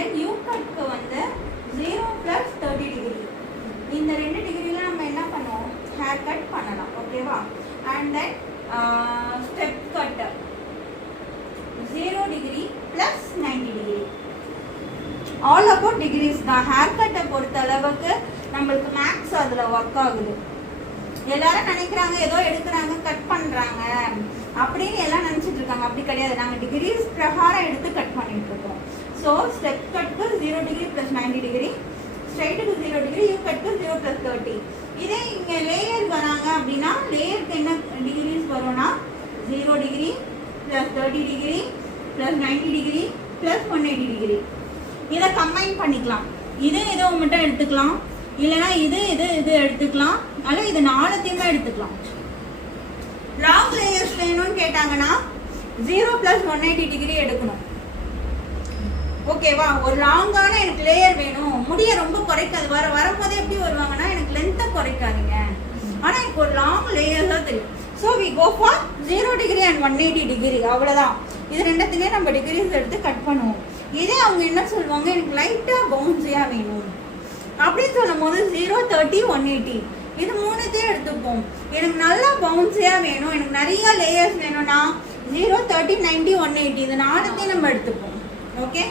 Then you கட்க்கு வந்து 0 + 30 degree. இந்த 2 டிகிரியில் நம்ம என்ன பண்ணுவோம், ஹேர் கட் பண்ணலாம். ஓகேவா? And then step cut 0 degree + 90 degree. All about degrees தான். ஹேர் கட்டை பொறுத்த அளவுக்கு நம்மளுக்கு மேக்ஸ் அதில் ஒர்க் ஆகுது. எல்லாரும் நினைக்கிறாங்க ஏதோ எடுக்கிறாங்க கட் பண்ணுறாங்க அப்படின்னு எல்லாம் நினச்சிட்டு இருக்காங்க. அப்படி கிடையாது. நாங்கள் டிகிரிஸ் பிரகாரம் எடுத்து கட் பண்ணிட்டு இருக்கோம். ஸோ ஸ்டெப் கட்க்கு 0 டிகிரி + 90 டிகிரி, ஸ்ட்ரைட்டுக்கு 0 டிகிரி, யூ கட்க்கு 0 + 30. இதே இங்கே லேயர் வராங்க அப்படின்னா லேயருக்கு என்ன டிகிரிஸ் வரும்னா 0 டிகிரி + 30 டிகிரி + 90 டிகிரி + 180 டிகிரி. இதை கம்பைன் பண்ணிக்கலாம். இது ஏதோ மட்டும் எடுத்துக்கலாம், இல்லைனா இது எடுத்துக்கலாம், அல்ல இது 4த்தையுமே எடுத்துக்கலாம். லாங் லேயர்ஸ் வேணும்னு கேட்டாங்கன்னா 0 + 180 டிகிரி எடுக்கணும். ஓகேவா? ஒரு லாங்கான எனக்கு லேயர் வேணும், முடிய ரொம்ப குறைக்காது. வரும்போது எப்படி வருவாங்கன்னா எனக்கு லென்த்தை குறைக்காதீங்க, ஆனால் எனக்கு ஒரு லாங் லேயர் தான் தெரியும். So we go for 0 degree and 180 degree. அவ்வளோதான். இது ரெண்டுத்துமே நம்ம டிகிரிஸ் எடுத்து கட் பண்ணுவோம். இதே அவங்க என்ன சொல்லுவாங்க, எனக்கு லைட்டாக பவுன்ஸியாக வேணும் அப்படின்னு சொல்லும் போது 0, 30, 180 இது 3த்தையும் எடுத்துப்போம். எனக்கு நல்லா பவுன்ஸியாக வேணும், எனக்கு நிறைய லேயர்ஸ் வேணும்னா 0, 30, 90, 180 இது 4த்தையும் நம்ம எடுத்துப்போம். ஓகே.